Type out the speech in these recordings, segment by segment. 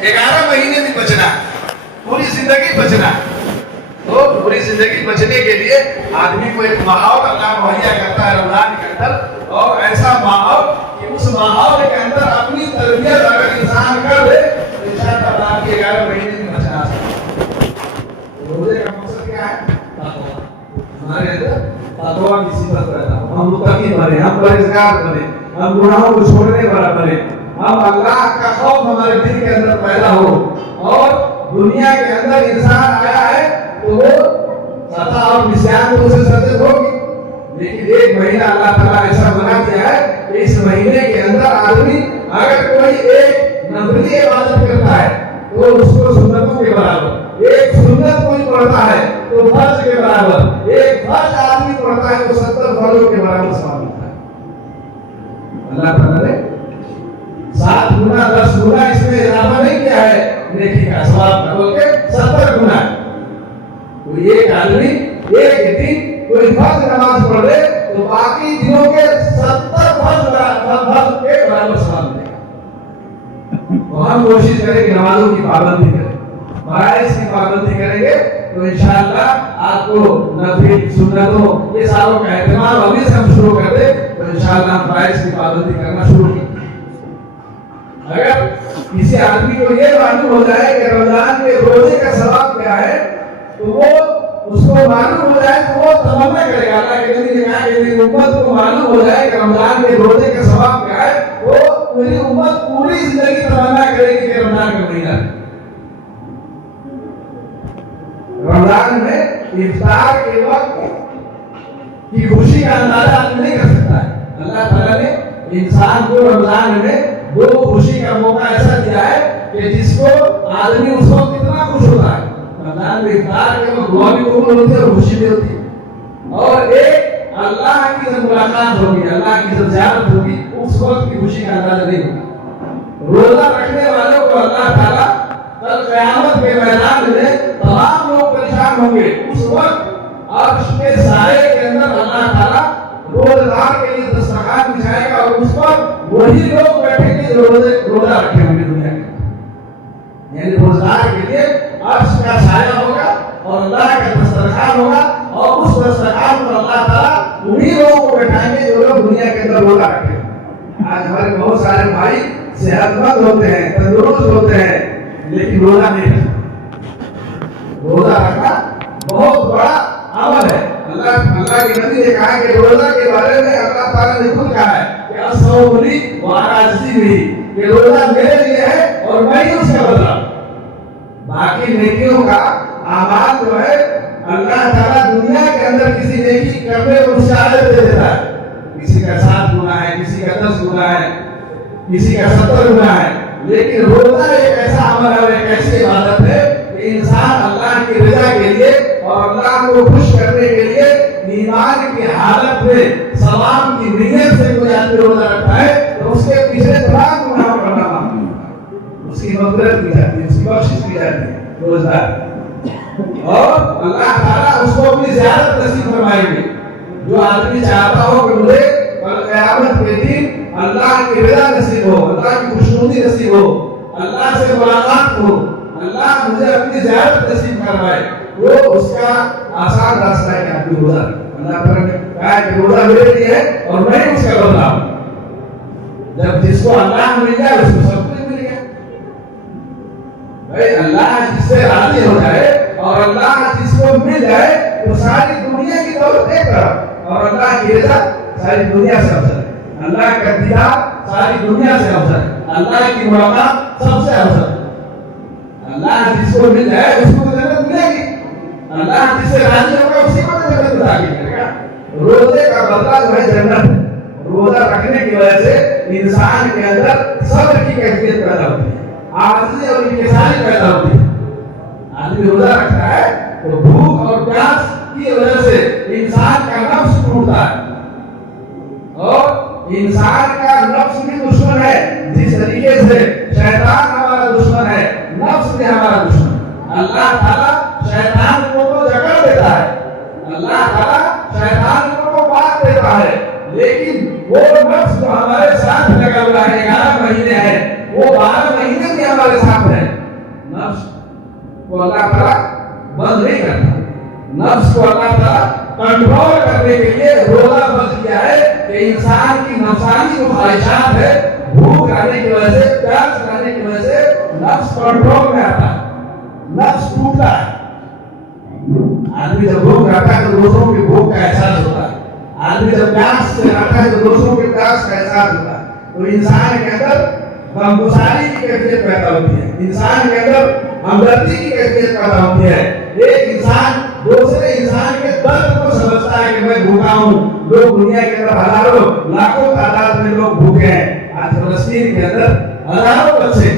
11 महीने भी बचना है, पूरी जिंदगी बचना है। तो पूरी जिंदगी बचने के लिए आदमी को एक माहौल अल्लाह मुहैया करता है रमजान के अंदर, और ऐसा माहौल कि उस माहौल के अंदर अपनी तरबियत अगर इंसान कर दे तो इंशाअल्लाह रमजान के 11 महीने भी बचना सकता है। रोजे का मकसद क्या है? हमारे अंदर तकवा की सिफत पैदा हो, हम मुत्तकी बने, हम परहेजगार बने, हम गुनाहों को छोड़ने वाला बने, हम अल्लाह का खौफ हमारे दिल के अंदर पैदा हो। और दुनिया के अंदर इंसान आया है तो वो खता और निस्यान तो उसे सजा होगी, लेकिन एक महीना अल्लाह ताला ऐसा बना दिया है कि इस महीने के अंदर आदमी अगर कोई एक नफली इबादत करता है तो उसको सुन्नतों के बराबर, एक सुन्नत कोई पढ़ता है तो फर्ज के बराबर, एक फर्ज आदमी पढ़ता है तो 70 फर्जों के बराबर सवाब मिलता है। अल्लाह ताला ने 7 गुना 10 गुना इसमें इजाफा नहीं किया है नेकी का सवाब का, बल्कि 70 गुना। कोई एक आदमी एक दिन कोई फर्ज नमाज पढ़ ले तो बाकी दिनों के 70 फर्ज के बराबर सवाब मिलेगा। तो हम कोशिश करें कि नमाजों की पाबंदी करें, फराइज की पाबंदी करेंगे तो इंशाअल्लाह आपको नफिल सुन्नतों ये सारों का एहतमाम अभी से हम शुरू कर दे तो इंशाअल्लाह हम फराइज की पाबंदी करना शुरू करें। अगर किसी आदमी को ये मालूम हो जाए कि रमजान के रोजे का सवाब क्या है तो वो उसको मालूम हो जाए तो वो तमन्ना करेगा, अल्लाह के नबी ने कहा कि मेरी उम्मत को मालूम हो जाए कि रमजान के रोजे का सवाब क्या है, तो मेरी उम्मत पूरी जिंदगी तमन्ना करेगी कि रमजान का महीना है। रमजान में इफ्तार के वक्त की खुशी का अंदाजा आदमी नहीं कर सकता है। अल्लाह ताला ने इंसान को रमजान में वो खुशी का मौका ऐसा दिया है कि जिसको आदमी उस वक्त कितना खुश होता है। रमजान में इफ्तार के वक्त दुआ भी कबूल होती है और खुशी भी होती है, और एक अल्लाह की जब मुलाकात होगी, अल्लाह की जब ज़ियारत होगी, उस वक्त की खुशी का अंदाजा नहीं होगा। रोजा रखने वालों को अल्लाह ताला कल क़यामत के मैदान में तमाम लोग परेशान होंगे, उस वक्त अर्श के साए के अंदर अल्लाह ताला रोजेदार के लिए दस्तरखान बिछाएगा और उस पर वही लोग बैठेंगे जो रोजा रखे होंगे दुनिया के। यानी रोजेदार के लिए अर्श का साया होगा और अल्लाह का दस्तरखान होगा, और उस दस्तरखान पर अल्लाह ताला उन्हीं लोगों को बैठाएंगे जो लोग दुनिया के अंदर रोजा रखे। आज हमारे बहुत सारे भाई सेहतमंद होते हैं, तंदुरुस्त होते हैं, लेकिन रोजा नहीं रखते। रोजा रखना बहुत बड़ा अमल है। अल्लाह के नबी ने कहा कि रोजा के बारे में अल्लाह ताला ने खुद कहा है कि अस्सौमुली व अराज़ी भी, कि रोजा मेरे लिए है और मैं ही उसका बदला। बाकी नेकियों का आमाल जो है अल्लाह ताला दुनिया के अंदर किसी नेकी करने को मुशाहिद दे देता है। किसी का 7 गुना है, किसी का 10 गुना है, किसी का 70 गुना है, लेकिन रोजा एक ऐसा अमल है, एक ऐसी इबादत है कि इंसान अल्लाह की रजा के लिए और अल्लाह को खुश करने के लिए ईमान की हालत में सलाम की नीयत से कोई आदमी रोजा रखता है तो उसके पीछे तमाम गुनाहों का माफ होता है, उसकी मग़फ़िरत की जाती है, उसकी बख्शिश की जाती है रोजा, और अल्लाह ताला उसको अपनी ज़ियारत नसीब फरमाएंगे। जो आदमी चाहता हो कि मुझे कल क़यामत के दिन अल्लाह की रज़ा नसीब हो, अल्लाह की खुशनुदी नसीब हो, अल्लाह से मुलाकात हो, अल्लाह मुझे अपनी ज़ियारत नसीब करवाए, वो उसका आसान रास्ता है कि आदमी रोजा। अल्लाह ताला ने कहा कि रोजा मेरे लिए है और मैं उसका बदला हूं। जब जिसको अल्लाह मिल जाए उसको सब कुछ मिल गया। भाई अल्लाह जिससे राजी हो जाए और अल्लाह जिसको मिल जाए तो सारी दुनिया की दौलत एक तरफ और अल्लाह की रज़ा सारी दुनिया से अफजल है। अल्लाह का दीदार सारी दुनिया से अफजल है, अल्लाह की मुलाकात सबसे अफजल है। अल्लाह जिसको मिल जाए उसको तो जन्नत मिलेगी, अल्लाह जिससे राजी होगा उसी को जन्नत में दाखिल करेगा। रोजे का बदला जो है जन्नत है। रोजा रखने की वजह से इंसान के अंदर सब्र की कैफियत पैदा होती है, आजिज़ी और इंकिसारी पैदा होती है। आदमी रोजा रखता है तो भूख और प्यास की वजह से इंसान का नफ्स टूटता है, और इंसान का नफ्स भी दुश्मन है। जिस तरीके से शैतान हमारा दुश्मन है, नफ्स भी हमारा दुश्मन है। अल्लाह ताला शैतान को तो जकड़ देता है, अल्लाह ताला शैतान को तो बांट देता है, लेकिन वो नफ्स जो हमारे साथ लगा हुआ है 11 महीने है, वो 12 महीने भी हमारे साथ है। को अल्लाह ताला बंद नहीं करता। नफ्स को अल्लाह ताला कंट्रोल करने के लिए रोजा बंद किया है कि इंसान की नफसानी जो ख्वाहिशात है, भूख रहने की वजह से, प्यास रहने की वजह से नफ्स कंट्रोल में आता है, नफ्स टूटता है। आदमी जब भूख रहता है तो दूसरों की भूख का एहसास होता है, आदमी जब प्यास से रहता है तो दूसरों की प्यास का एहसास होता है। तो इंसान के अंदर गमगुसारी की कैफियत पैदा होती है, इंसान के अंदर हमदर्दी की कैफियत पैदा होती है। एक इंसान दूसरे इंसान के दर्द को समझता है कि मैं भूखा हूँ। लोग दुनिया के अंदर हजारों लाखों तादाद में लोग भूखे हैं। आज फलस्तीन के अंदर हजारों बच्चे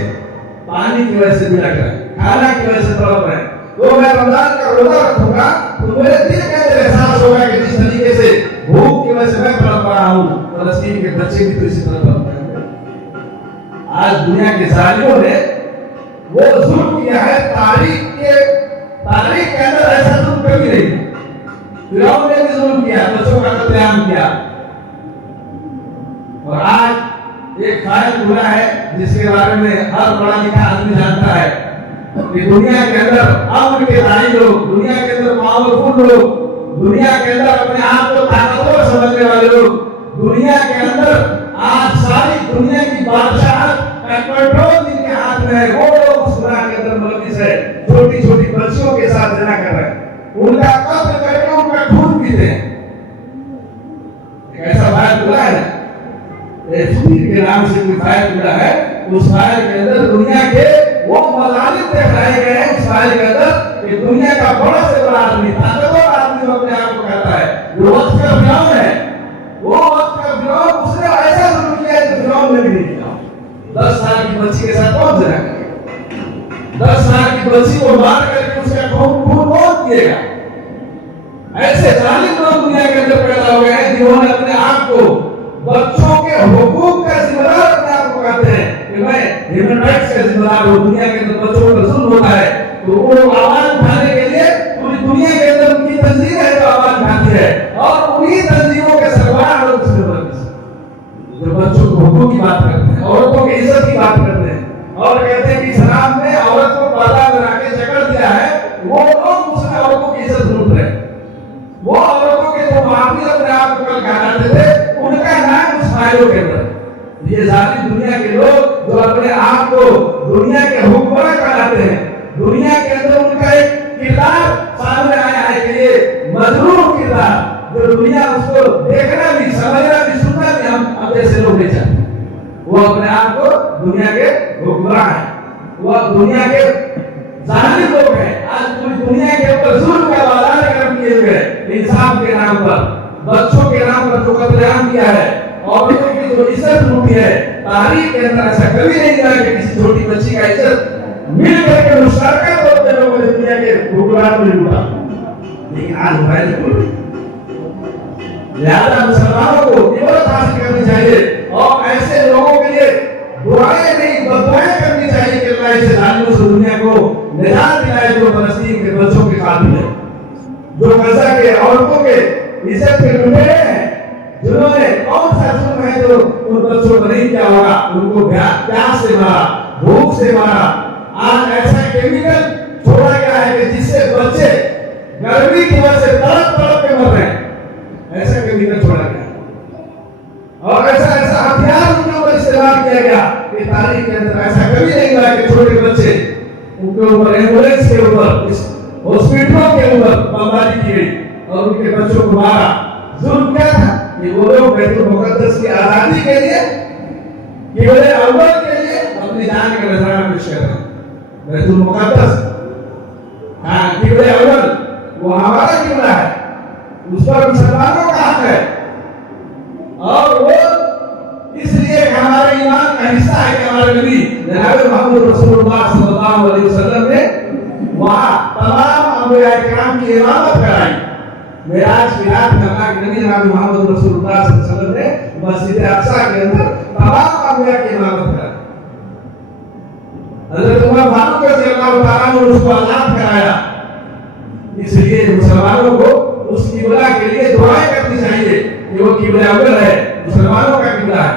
पानी की वजह से बिलख रहे हैं, खाना की वजह से तड़प रहे हैं। तो मैं रमजान का रोजा रखूंगा तो मेरे दिल के अंदर एहसास होगा कि जिस तरीके से भूख की वजह से मैं तड़प रहा हूँ, फलस्तीन के बच्चे भी तो इसी तरह तड़प रहे हैं। आज दुनिया के जालिमों ने वो जुल्म किया है, तारीख के अंदर ऐसा जुल्म कभी नहीं। फिरौन ने भी जुल्म किया, बच्चों का कत्लेआम किया। और आज एक फाइल खुला है जिसके बारे में हर पढ़ा लिखा आदमी जानता है कि दुनिया के अंदर अमन के दाई लोग, दुनिया के अंदर पावरफुल लोग, दुनिया के अंदर अपने आप को ताकतवर समझने वाले लोग, दुनिया के अंदर आज सारी दुनिया की बादशाहत का कंट्रोल जिनके हाथ में है, वो लोग उस गुनाह के अंदर मुलविस है। छोटी छोटी बच्चियों के साथ ज़िना कर रहे हैं, उनका कत्ल करके उनका खून पीते हैं। ऐसा फाइल खुला है, एफबीआई के नाम से कोई फाइल खुला है। उस फाइल के अंदर दुनिया के वो मजालिम दिखाए गए हैं। उस फाइल के अंदर कि दुनिया का बड़ा से बड़ा आदमी, ताकतवर आदमी जो अपने आप को कहता है, जो वक्त का फिरौन है, वो वक्त का फिरौन, उसने ऐसा जुल्म किया है जो फिरौन ने भी नहीं किया। 10 साल की बच्ची के साथ कौन ज़िना करेगा? 10 साल की बच्ची को मार करके उसका खून कौन पिएगा? ऐसे जालिम लोग दुनिया के अंदर पैदा हो गए हैं जिन्होंने अपने आप को बच्चों के हुकूक का जिम्मेदार अपने आप को कहते हैं कि मैं ह्यूमन राइट्स का जिम्मेदार हूँ। दुनिया के अंदर बच्चों पर जुल्म होता है तो वो आवाज उठाने के लिए पूरी दुनिया के अंदर उनकी तंजीम है जो आवाज उठाती है, और उन्हीं तंजीमों के सरबराह लोग जो बच्चों के हुकूक की बात करते हैं, औरतों की इज्जत की बात करते हैं और कहते हैं कि इस्लाम ने औरत को पर्दा बना के जकड़ दिया है, वो लोग उसमें औरतों की इज्जत लूट रहे हैं। वो औरतों के जो माफी अपने आप को कल कहलाते थे, उनका नाम उस फाइलों के अंदर। ये जालिम दुनिया के लोग जो अपने आप को दुनिया के हुक्मरान कहलाते हैं, दुनिया के अंदर उनका एक किरदार सामने आया है कि ये मजलूम किरदार, जो दुनिया उसको देखना भी, समझना भी, सुनना भी हम जैसे लोग नहीं चाहते। वो अपने आप को दुनिया के हुक्मरान है, वो दुनिया के जालिम लोग हैं। आज पूरी दुनिया के ऊपर जुल्म का बाजार गर्म किए हुए इंसाफ के नाम पर, बच्चों के नाम पर जो कत्लेआम किया है, औरतों की जो इज्जत लूटी है। तारीख के अंदर ऐसा कभी नहीं हुआ कि किसी छोटी बच्ची का इज्जत मिल करके मुश्तरका तौर पर लोगों ने दुनिया के हुक्मरान ने लूटा, लेकिन आज मोबाइल खुल। लिहाजा मुसलमानों को इबादत हासिल करनी चाहिए और ऐसे लोगों के लिए दुआएं नहीं बदुआएं करनी चाहिए कि अल्लाह इस जालिमों से दुनिया को निजात दिलाए जो फलस्तीन के बच्चों के कातिल है, जो गजा के औरतों के इज्जत के लुटेरे हैं, जिन्होंने कौन सा जुल्म है जो उन बच्चों पर नहीं किया होगा, उनको प्यास से मारा, भूख से मारा। आज ऐसा केमिकल छोड़ा गया है कि जिससे बच्चे गर्मी की वजह से तड़प तड़प के मर रहे हैं, ऐसा केमिकल छोड़ा गया और ऐसा हथियार उनके ऊपर इस्तेमाल किया गया कि तारीख के अंदर ऐसा कभी नहीं हुआ कि छोटे बच्चे उनके ऊपर, एम्बुलेंस के ऊपर, हॉस्पिटलों के ऊपर बमबारी की गई और उनके बच्चों को मारा। जुल्म क्या था कि वो लोग बैतुल मुक़द्दस की आजादी के लिए, क़िबले अव्वल के लिए अपनी जान का नजराना पेश कर रहे हैं। बैतुल मुक़द्दस, हाँ, क़िबले अव्वल वो हमारा क़िबला है, उस पर मुसलमानों का हक है और वो इसलिए हमारे ईमान का हिस्सा है कि हमारे नबी जनाब मोहम्मद रसूलुल्लाह सल्लल्लाहु अलैहि वसल्लम ने वहाँ तमाम अंबिया किराम की इमामत कराई। मेराज की रात में अल्लाह के नबी जनाब मोहम्मद रसूलुल्लाह सल्लल्लाहु अलैहि वसल्लम ने मस्जिद अक्सा के अंदर तमाम अंबिया की इमामत कराई। हज़रत उमर फारूक रज़ियल्लाहु ताला ने उसको आज़ाद कराया। इसलिए मुसलमानों को उस किबला के लिए दुआएं करनी चाहिए कि वो किबला अव्वल है, मुसलमानों का किबला है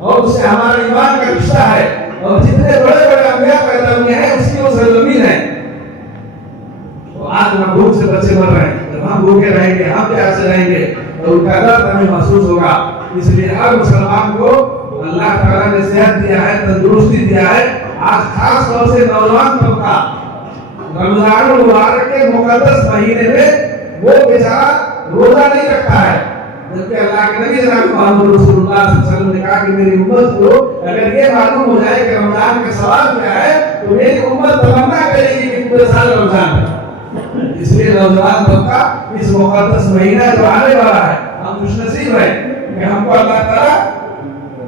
और उससे हमारा ईमान का रिश्ता है। और जितने बड़े बड़े अंबिया पैदा हुए हैं उसकी वो सरजमीन है। ہر مسلمان کو اللہ تعالیٰ نے صحت دیا ہے، تندرستی دیا ہے. آج خاص طور سے نوجوان طبقہ رمضان المبارک کے مقدس مہینے میں وہ بیچارہ روزہ نہیں رکھتا ہے، جبکہ اللہ کے نبی جناب محمد رسول اللہ صلی اللہ علیہ وسلم نے کہا کہ میری امت کو اگر یہ معلوم ہو جائے کہ رمضان کا ثواب کیا ہے تو میری امت تمنا کرے گی کہ پورے سال رمضان ہے. اس لیے نوجوان طبقہ اس مقدس مہینہ جو آنے والا ہے ہم خوش نصیب ہیں کہ ہم کو اللہ تعالیٰ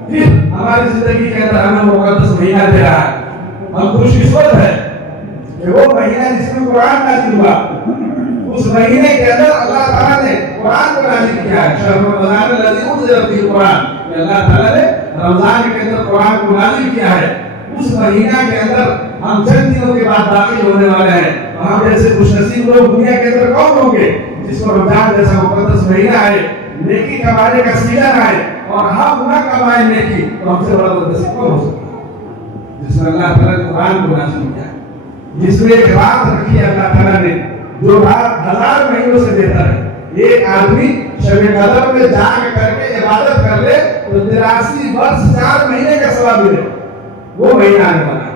پھر ہماری زندگی کے اندر ہمیں مقدس مہینہ دے رہا ہے. ہم خوش قسمت ہیں کہ وہ مہینہ جس میں قرآن نازل ہوا، اس مہینے کے اندر اللہ تعالیٰ نے قرآن کو نازل کیا ہے. شہر رمضان الذی انزل فیہ القرآن، اللہ تعالیٰ نے رمضان کے اندر قرآن کو نازل کیا ہے. اس مہینہ کے اندر ہم چند دنوں کے بعد داخل ہونے والے ہیں. ہم جیسے خوش نصیب لوگ دنیا کے اندر کون ہوں گے جس کو رمضان جیسا مقدس مہینہ ہے، نیکی کمانے کا سیزن ہے اور ہم نہ کمائیں نیکی تو ہم سے بڑا بدنصیب کون ہو سکتا ہے جس میں اللہ تعالیٰ نے قرآن کو نازل کیا ہے، جس میں ایک رات رکھی ہے اللہ تعالیٰ نے جو رات 1000 مہینوں سے بہتر ہے. ایک آدمی شب قدر میں جاگ کر کے عبادت کر لے تو 83 برس 4 مہینے کا ثواب ملے. وہ مہینہ آنے والا ہے.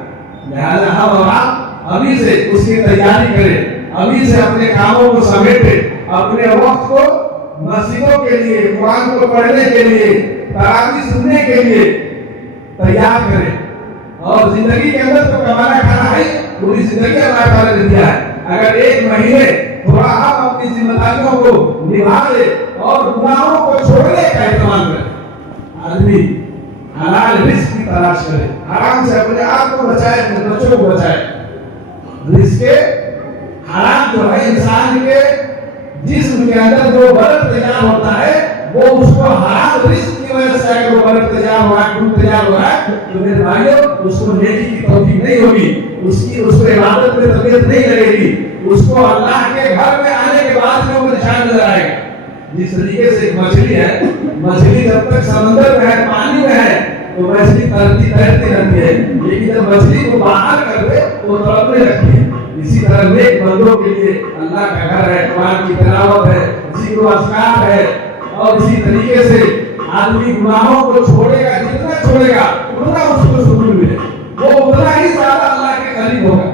لہٰذا ہم اور آپ ابھی سے اس کی تیاری کریں، ابھی سے اپنے کاموں کو سمیٹے، اپنے وقت کو مسجدوں کے لیے، قرآن کو پڑھنے کے لیے، تراویح سننے کے لیے تیار کریں. اور زندگی کے اندر تو کمانا کھانا ہے، پوری زندگی اللہ تعالیٰ نے دیا ہے. اگر ایک مہینے تھوڑا آپ اپنی ذمہ داریوں کو نبھا لے اور گناہوں کو چھوڑنے کا اہتمام کرے، آدمی حلال رزق کی تلاش کرے، حرام سے اپنے آپ کو بچائے، اپنے بچوں کو بچائے. رزق حرام جو ہے انسان کے جسم کے اندر جو برق تیار ہوتا ہے وہ اس کو حرام رزق کی وجہ سے اگر وہ برق تیار ہو رہا ہے، خون تیار ہو رہا ہے تو میرے بھائیوں اس کو نیکی کی توفیق نہیں ہوگی، اس کو عبادت میں طبیعت نہیں لگے گی، اس کو اللہ کے گھر میں آنے کے بعد میں وہ نشان نظر آئے گا. جس طریقے سے ایک مچھلی ہے، مچھلی جب تک سمندر میں ہے، پانی میں ہے تو مچھلی تیرتی رہتی ہے، لیکن جب مچھلی کو باہر کر دے تو وہ تڑپنے لگتی ہے. اسی طرح نیک بندوں کے لیے اللہ کا گھر ہے، قرآن کی تلاوت ہے، ذکر و اذکار ہے. اور اسی طریقے سے آدمی گناہوں کو چھوڑے گا، جتنا چھوڑے گا اتنا اس کو سکون ملے، وہ اتنا ہی زیادہ اللہ کے قریب ہوگا.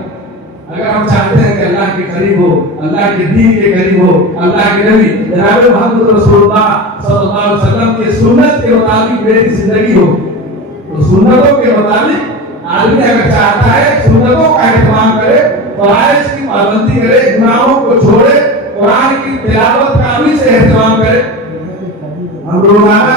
اگر ہم چاہتے ہیں کہ اللہ کے قریب ہو، اللہ کے دین کے قریب ہو، اللہ کے نبی جناب محمد رسول اللہ صلی اللہ علیہ وسلم کے سنت کے مطابق میری زندگی ہو، تو سنتوں کے مطابق آدمی اگر چاہتا ہے سنتوں کا اہتمام کرے، فرائض کی پابندی کرے، گناہوں کو چھوڑے، قرآن کی تلاوت کا بھی سے اہتمام کرے. ہم روزانہ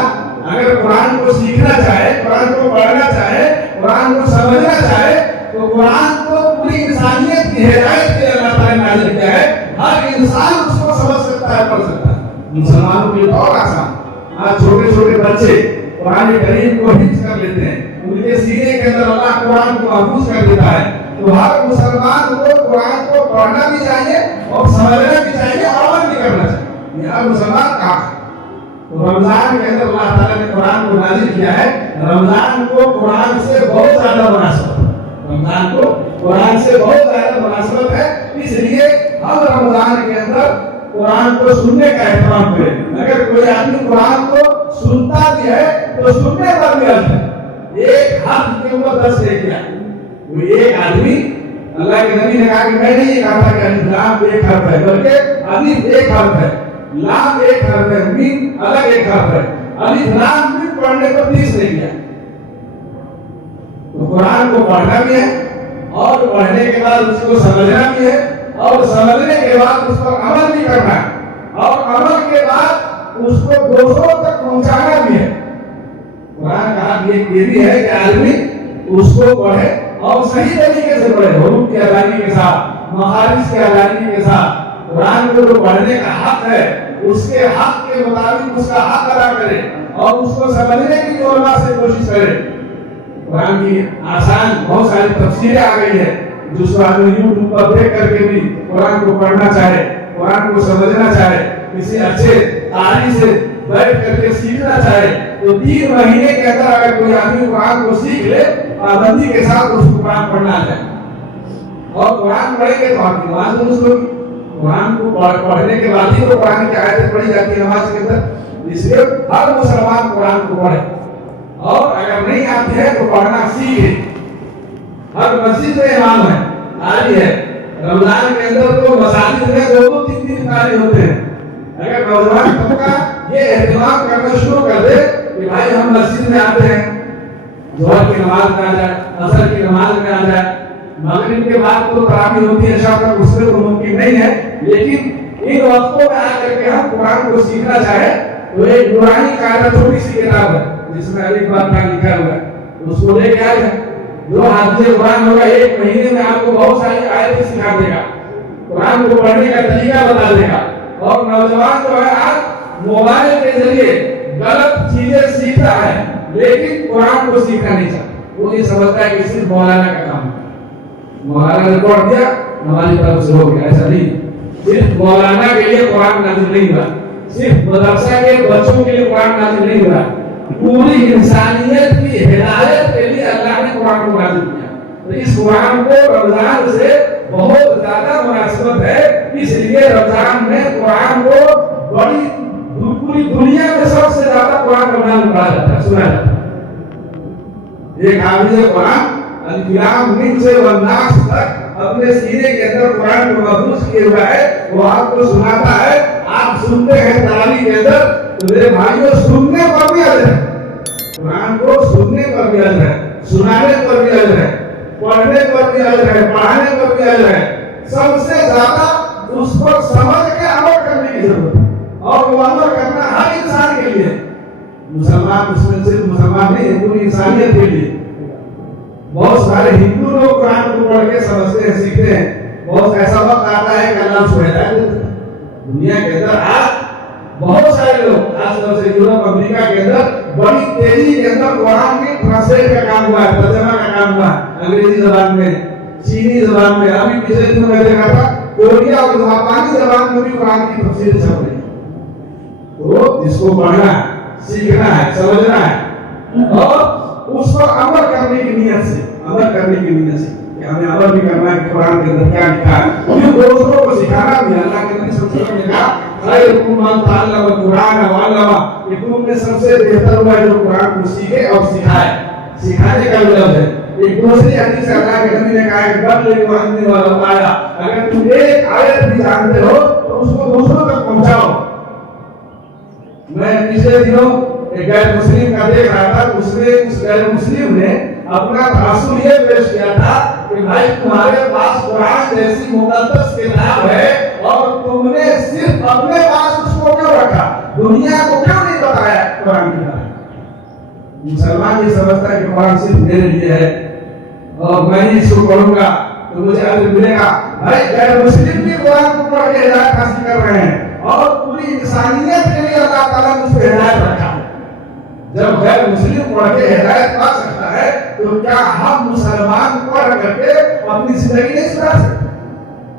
اگر قرآن کو سیکھنا چاہے، قرآن کو پڑھنا چاہے، قرآن کو سمجھنا چاہے تو قرآن کو پوری انسانیت کی ہدایت کے لیے اللہ تعالیٰ نے نازل کیا ہے. ہر انسان اس کو سمجھ سکتا ہے، پڑھ سکتا ہے. مسلمانوں کے لیے اور آسان. آج چھوٹے چھوٹے بچے قرآن کریم کو حفظ کر لیتے ہیں، ان کے سینے کے اندر اللہ قرآن کو محفوظ کر دیتا ہے. تو ہر مسلمان کو قرآن کو پڑھنا بھی چاہیے اور سمجھنا بھی چاہیے اور عمل بھی کرنا چاہیے. یہ ہر مسلمان کا ہے. تو رمضان کے اندر اللہ تعالیٰ نے قرآن کو نازل کیا ہے. رمضان کو قرآن سے بہت زیادہ مناسبت ہے، رمضان کو قرآن سے بہت زیادہ مناسبت ہے. اس لیے ہم رمضان کے اندر قرآن کو سننے کا اہتمام کریں. اگر کوئی آدمی قرآن کو سنتا بھی ہے تو سننے پر بھی اجر ہے. ایک حرف کے اوپر 10 نیکیاں. کوئی ایک آدمی، اللہ کے نبی نے کہا کہ میں نہیں یہ کہا تھا کہ الف لام ایک حرف ہے، بلکہ الف ایک حرف ہے، لام ایک حرف ہے، میم الگ ایک حرف ہے. الف لام میم پڑھنے پر 30 نیکیاں. تو قرآن کو پڑھنا بھی ہے اور پڑھنے کے بعد اس کو سمجھنا بھی ہے اور سمجھنے کے بعد اس پر عمل بھی کرنا ہے اور عمل کے بعد اس کو دوسروں تک پہنچانا بھی ہے. قرآن کا حق یہ بھی ہے کہ آدمی اس کو پڑھے اور صحیح طریقے سے پڑھے، حروف کی ادائیگی کے ساتھ، مخارج کی ادائیگی کے ساتھ. قرآن کو جو پڑھنے کا حق ہے اس کے حق کے مطابق اس کا حق ادا کرے اور اس کو سمجھنے کی جو علماء سے کوشش کرے. قرآن کی آسان بہت ساری تفسیریں آ گئی ہیں جس کو آدمی یوٹیوب پر دیکھ کر کے بھی قرآن کو پڑھنا چاہے، قرآن کو سمجھنا چاہے، کسی اچھے قاری سے بیٹھ کر کے سیکھنا چاہے تو 3 مہینے کے اندر اگر کوئی آدمی قرآن کو سیکھ لے، پابندی کے ساتھ اس کو قرآن پڑھنا آ جائے. اور قرآن پڑھیں گے تو آپ کی نماز درست ہوگی. قرآن کو پڑھنے کے بعد ہی تو قرآن کی آیتیں پڑھی جاتی ہے نماز کے اندر. اس لیے ہر مسلمان قرآن کو پڑھے اور اگر نہیں آتے ہیں تو پڑھنا سیکھے. ہر مسجد میں امام ہے عالی ہے. رمضان کے اندر تو مساجد میں 2-3 قاری ہوتے ہیں. اگر نوجوان طبقہ یہ اہتمام کرنا شروع کر دے کہ بھائی ہم مسجد میں آتے ہیں, ظہر کی نماز میں آ جائے, عصر کی نماز میں آ جائے, مغرب کے بعد تو تراویح ہوتی ہے, عشاء تک اس میں تو ممکن نہیں ہے, لیکن ان وقتوں میں آ کر کے ہم قرآن کو سیکھنا چاہیں تو ایک نورانی قاعدہ چھوٹی سی کتاب ہے جس میں الف با تا لکھا ہوا ہے, اس کو لے کے آ جائیں. جو حافظ قرآن ہوگا 1 مہینے میں آپ کو بہت ساری آیتیں سکھا دے گا, قرآن کو پڑھنے کا طریقہ بتا دے گا. اور نوجوان جو ہے آج موبائل کے ذریعے غلط چیزیں سیکھتا ہے لیکن قرآن کو سیکھنا نہیں چاہتا. وہ یہ سمجھتا ہے کہ صرف مولانا کا کام ہے, مولانا نے پڑھ دیا ہماری طرف سے ہو گیا. ایسا نہیں, صرف مولانا کے لیے قرآن نازل نہیں ہوا, صرف مدرسہ کے بچوں کے لیے قرآن نازل نہیں ہوا, پوری انسانیت کی ہدایت کے لیے اللہ نے قرآن کو نازل کیا. تو اس قرآن کو رمضان سے بہت زیادہ مناسبت ہے, اس لیے رمضان میں قرآن کو بڑی پوری دنیا میں سب سے زیادہ قرآن رمضان پڑھا جاتا ہے, سنا جاتا ہے. ایک حافظ قرآن الکلام من سے والناس تک اپنے سینے کے اندر قرآن کو محفوظ کیے ہوا ہے, وہ آپ کو سناتا ہے, آپ سنتے ہیں تراویح کے اندر. تو میرے بھائیوں سننے پر بھی اجر ہے, قرآن کو سننے پر بھی اجر ہے, سنانے پر بھی اجر ہے, پڑھنے پر بھی اجر ہے, پڑھانے پر بھی اجر ہے. سب سے زیادہ اس پر سمجھ کے عمل کرنے کی ضرورت ہے, اور وہ عمل کرنا ہر انسان کے لیے, مسلمان مسلم صرف مسلمان نہیں, پوری انسانیت کے لیے. بہت سارے ہندو لوگ قرآن کو پڑھ کے سمجھتے ہیں, سیکھتے ہیں. بہت ایسا وقت آتا ہے کہ اللہ اس کو ہدایت دیتا ہے. دنیا کے اندر آج بہت سارے لوگ, خاص طور سے یورپ امریکہ کے اندر بڑی تیزی کے اندر قرآن کی ٹرانسلیٹ کا کام ہوا ہے, ترجمہ کا کام ہوا ہے, انگریزی زبان میں, چینی زبان میں. ابھی پچھلے دنوں میں دیکھا تھا کوریا اور جاپانی زبان میں بھی قرآن کی تفسیر چھپ رہی ہے. تو جس کو پڑھنا ہے, سیکھنا ہے, سمجھنا ہے اور اس پر عمل کرنے کی نیت سے, عمل کرنے کی نیت سے کہ ہمیں عمل بھی کرنا ہے کہ قرآن کے اندر کیا لکھا ہے, پھر دوسروں کو سکھانا بھی. اللہ کے نبی صلی اللہ علیہ وسلم نے کہا خیرکم من تعلم القرآن وعلمہ, کہ تم میں سب سے بہتر ہوا ہے جو قرآن کو سیکھے اور سکھائے. سکھانے کا مطلب ہے. ایک دوسری حدیث اللہ کے نبی نے کہا ہے بلغ عنی ولو آیہ, اگر تم ایک آیت بھی جانتے ہو تو اس کو دوسروں تک پہنچاؤ. میں پچھلے دنوں ایک غیر مسلم کا دیکھ رہا تھا, اس میں اس غیر مسلم نے اپنا تاثر یہ پیش کیا تھا کہ بھائی تمہارے پاس قرآن جیسی مقدس کتاب ہے اور تم نے صرف اپنے پاس اس کو کیوں رکھا, دنیا کو کیوں نہیں بتایا قرآن کی بارے. مسلمان یہ سمجھتا ہے کہ قرآن صرف میرے لیے ہے اور میں ہی اس کو پڑھوں گا تو مجھے اجر ملے گا. بھائی غیر مسلم بھی قرآن کو پڑھ کے ہدایت حاصل کر رہے ہیں اور پوری انسانیت کے لیے اللہ تعالیٰ نے اس کو ہدایت رکھا. جب غیر مسلم پڑھ کے ہدایت پا سکتا ہے تو کیا ہم مسلمان پڑھ کر کے اپنی زندگی نہیں سدھار سکتے,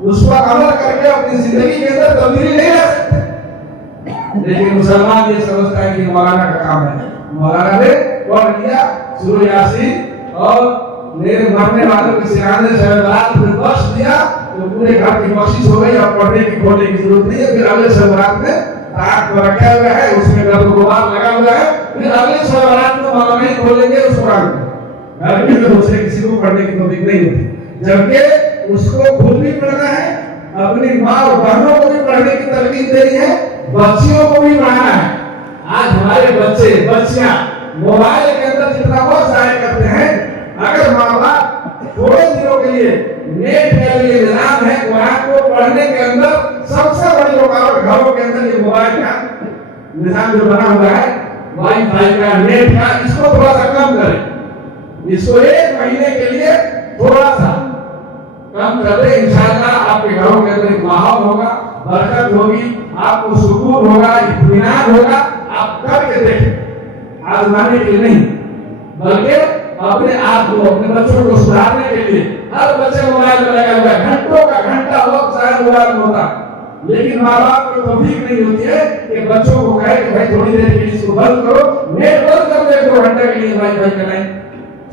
اس پر عمل کر کے اپنی زندگی کے اندر تبدیلی نہیں لا سکتے؟ لیکن مسلمان یہ سمجھتا ہے کہ مولانا کا کام ہے, مولانا نے پڑھ لیا سورہ یاسین اور میرے مرنے والوں کے سرانے سے رات میں بخش دیا تو پورے گھر کی بخشش ہو گئی, اور پڑھنے کی کھولنے کی ضرورت نہیں ہے. پھر اگلے شبرات میں تاک پر رکھا ہوا ہے, اس میں گھر کو غبار لگا ہوا ہے, پھر اگلے شبرات میں مولانا ہی کھولیں گے اس قرآن کو. گھر میں دوسرے کسی کو پڑھنے کی توفیق نہیں ہوتی, جبکہ اس کو خود بھی پڑھنا ہے, اپنی ماں اور بہنوں کو بھی پڑھنے کی ترغیب دینی ہے, بچیوں کو بھی پڑھانا ہے. آج ہمارے بچے بچیاں موبائل کے اندر جتنا وقت ضائع کرتے ہیں, اگر ماں باپ تھوڑے دنوں کے لیے نیٹ کے لیے نظام ہے قرآن کو پڑھنے کے اندر, سب سے بڑی رکاوٹ گھروں کے اندر یہ موبائل کا نظام جو بنا ہوا ہے, وائی فائی کا, نیٹ کا, اس کو تھوڑا سا کم کریں. اس کو 1 مہینے کے لیے تھوڑا سا کم کر دیں, انشاءاللہ آپ کے گھروں کے اندر ایک ماحول ہوگا, برکت ہوگی, آپ کو سکون ہوگا, اطمینان ہوگا. آپ کر کے دیکھیں, آزمانے کے لیے نہیں بلکہ اپنے آپ کو, اپنے بچوں کو سدھارنے کے لیے. ہر بچے موبائل میں لگا ہوا ہے, گھنٹوں کا گھنٹہ وقت ضائع موبائل میں ہوتا, لیکن ماں باپ کو توفیق نہیں ہوتی ہے کہ بچوں کو کہے کہ بھائی تھوڑی دیر کے لیے اس کو بند کرو, نیٹ بند کر دے 2 گھنٹے کے لیے وائی فائی چلائیں.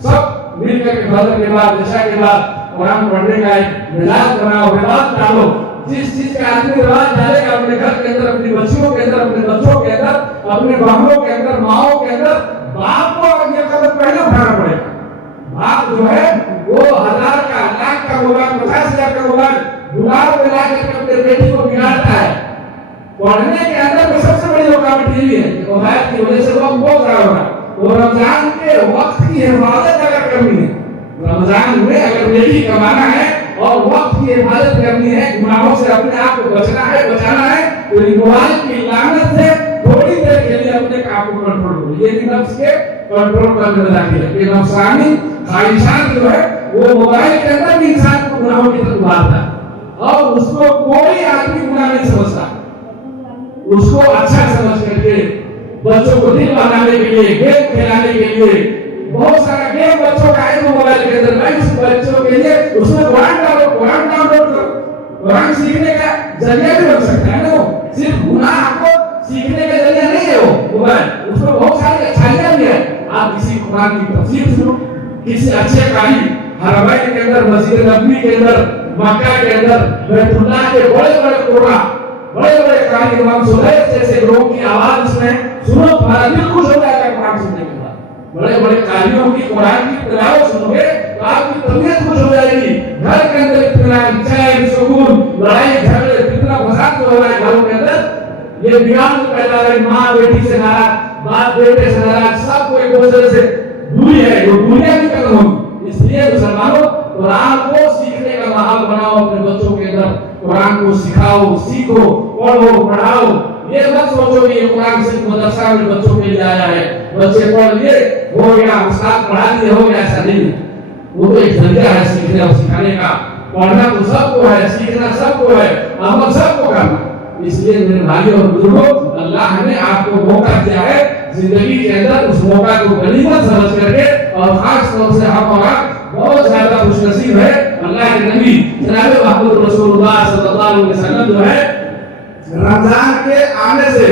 سب مل کر کے فجر کے بعد عشاء کے بعد قرآن پڑھنے کا ایک مزاج بناؤ, رواج ڈالو, जिस चीज का आदमी रिवाज डालेगा अपने घर के अंदर, अपनी बच्चियों के अंदर, अपने बच्चों के अंदर, अपने बहनों के अंदर, माओ के अंदर, बाप को ये कदम पहले उठाना पड़ेगा। बाप जो है वो 1000 का, लाख का मोबाइल, 50,000 का मोबाइल गुलाब में ला करके अपने बेटी को बिगाड़ता है। पढ़ने के अंदर में सबसे बड़ी रुकावट यही है, मोबाइल की वजह से वक्त बहुत खराब हो रहा है। तो रमजान के वक्त की हिफाजत अगर करनी है, रमजान में अगर नेकी कमाना है और वक्त की हिफाजत करनी है, गुनाहों से अपने आप को बचना है, बचाना है, तो मोबाइल की लानत से थोड़ी देर के लिए अपने आप को कंट्रोल करो। ये भी नफ्स के कंट्रोल करने में दाखिल है कि नफ्सानी ख्वाहिशात जो है वो मोबाइल के अंदर भी इंसान को गुनाहों की तरफ उभारता है और उसको कोई आदमी गुनाह नहीं समझता। उसको अच्छा समझ करके बच्चों को दिल बनाने के लिए, गेम खिलाने के लिए, बहुत सारा गेम बच्चों का है मोबाइल के अंदर, मैं उस बच्चों के लिए उसमें कुरान डाउनलोड करो। कुरान सीखने का जरिया भी बन सकता है ना, वो सिर्फ गुनाह आपको सीखने का जरिया नहीं है वो मोबाइल, उसमें बहुत सारी अच्छाइयां भी है। आप किसी कुरान की तफसीर सुनो, किसी अच्छे कारी हरमैन के अंदर, मस्जिद नबवी के अंदर, मक्का के अंदर, बैतुल्लाह के बड़े-बड़े कुरान, बड़े-बड़े कारी इमाम सुहैब जैसे लोगों की आवाज में सुनो, तुम्हारा दिल खुश हो जाएगा कुरान सुनने के बाद। बड़े-बड़े कारियों की कुरान की तिलावत सुनोगे तो आपकी तबीयत खुश हो जाएगी। घर के अंदर इत्मीनान, चैन, सुकून, लड़ाई झगड़े, कितना फसाद हो रहा है घरों के अंदर, ये बिगाड़ पैदा है। माँ बेटी से नाराज, बाप बेटे से नाराज, सबको एक दूसरे से दूरी है, वो दूरियां भी खत्म होगी। इसलिए मुसलमानों कुरान को सीखने का माहौल बनाओ अपने बच्चों के अंदर, कुरान को सिखाओ, सीखो, पढ़ो, पढ़ाओ। ये मत सोचो कि ये कुरान सिर्फ मदरसा में बच्चों के लिए आया है, बच्चे पढ़ लिए हो गया, उस्ताद पढ़ा दिए हो गया, ऐसा नहीं। वो तो एक जरिया है सीखने और सिखाने का। पढ़ना तो सबको है, सीखना सबको है, अमल सबको करना। इसलिए मेरे भाइयों और बुजुर्गों, अल्लाह ने आपको मौका दिया है जिंदगी के अंदर, उस मौका को गनीमत समझ करके, और खास तौर से हम और आप बहुत ज्यादा खुशनसीब है। अल्लाह के नबी जनाब मोहम्मद रसूलुल्लाह सल्लल्लाहु अलैहि वसल्लम जो है रमजान के आने से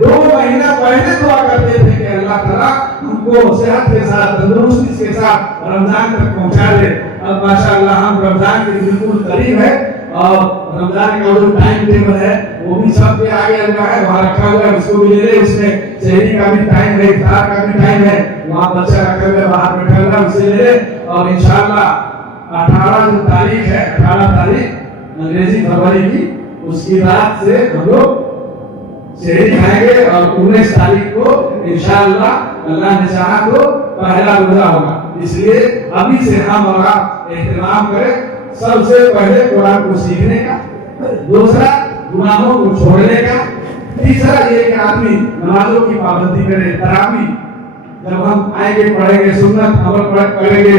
2 महीना पहले दुआ करते थे कि अल्लाह ताला हमको सेहत के साथ, तंदुरुस्ती के साथ रमजान तक पहुंचा दे। अब माशाअल्लाह हम रमजान के बिल्कुल करीब है और रमजान का जो टाइम टेबल है वो भी सबके आगे लगा है, वहाँ रखा हुआ है, उसको भी ले ले। उसमें सहरी का भी टाइम है, इफ्तार का भी टाइम है, वहाँ बच्चा रखा हुआ है, बाहर बैठा हुआ है, उसे ले ले। और इंशाअल्लाह 18 जो तारीख है, 18 तारीख अंग्रेजी फरवरी की, उसकी रात से हम लोग सहरी खाएंगे और 19 तारीख को इंशाअल्लाह अल्लाह ने चाहा तो पहला रोजा होगा। इसलिए अभी से हम और आप एहतमाम करें, सबसे पहले कुरान को सीखने का, दूसरा गुनाहों को छोड़ने का, तीसरा ये कि आदमी नमाजों की पाबंदी करे। तरावी जब हम आएंगे, पढ़ेंगे, सुन्नत अमल करेंगे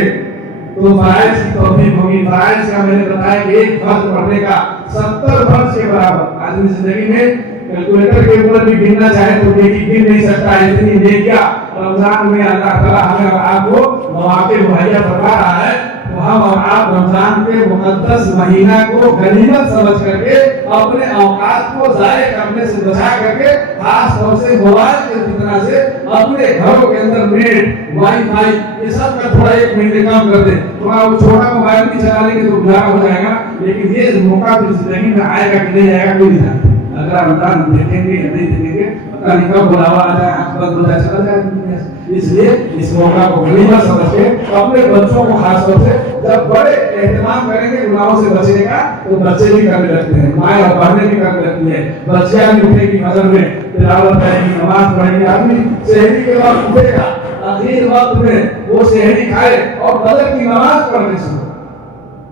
तो फराइज की तौफीक होगी। फराइज का मैंने बताया कि एक फर्ज पढ़ने का 70 फर्ज के बराबर। आदमी जिंदगी में कैलकुलेटर के ऊपर भी गिनना चाहे तो नेकी गिन नहीं सकता, इतनी नेकियां रमजान में अल्लाह ताला हमें और आपको मौके मुहैया फरमा रहा है। तो हम और आप रमजान के मुकद्दस महीना को गनीमत समझ करके अपने औकात को जाया करने से बचा करके, खास तौर से मोबाइल के फितना से अपने घरों के अंदर नेट, वाईफाई, ये सब का थोड़ा 1 महीने कम कर दे। थोड़ा वो छोटा मोबाइल भी चला लेंगे तो गुजारा हो जाएगा, लेकिन ये मौका तो जिंदगी में आएगा कि नहीं आएगा कोई नहीं जानता। अगर रमजान देखेंगे या नहीं देखेंगे पता नहीं कब बुलावा आ जाए, आंख बंद हो जाए, चला जाए। इसलिए इस मौका को गनीमत समझ के अपने बच्चों को खास तौर से जब बड़े एहतमाम करेंगे गुनाहों से बचने का, तो बच्चे भी करने लगते हैं, माएँ और बहनें भी करने लगती है। बच्चियां भी उठेगी, फजर में तिलावत करेगी, नमाज पढ़ेगी, आदमी सहरी के बाद उठेगा, आखिर वक्त में वो सहरी खाए और फजर की नमाज पढ़ के सोए,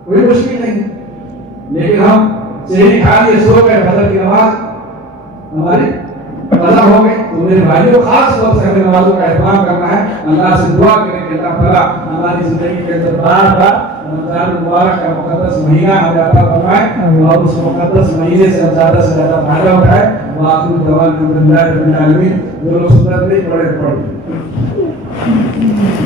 कोई मुश्किल नहीं। लेकिन हम सहरी खा लिए, सो गए, फजर की नमाज हमारी कज़ा हो गई। तो मेरे भाइयों, खास तौर से हमें नमाजों का एहतमाम करना है। अल्लाह से दुआ करें कि अल्लाह ताला हमारी जिंदगी के अंदर बार-बार रमजान मुबारक का मुकद्दस महीना हमें अता फरमाए और उस मुकद्दस महीने से ज्यादा फायदा उठाए। वाखिर दवान अल्हम्दुलिल्लाह रब्बिल आलमीन। जो लोग सुन्नत नहीं पढ़े पढ़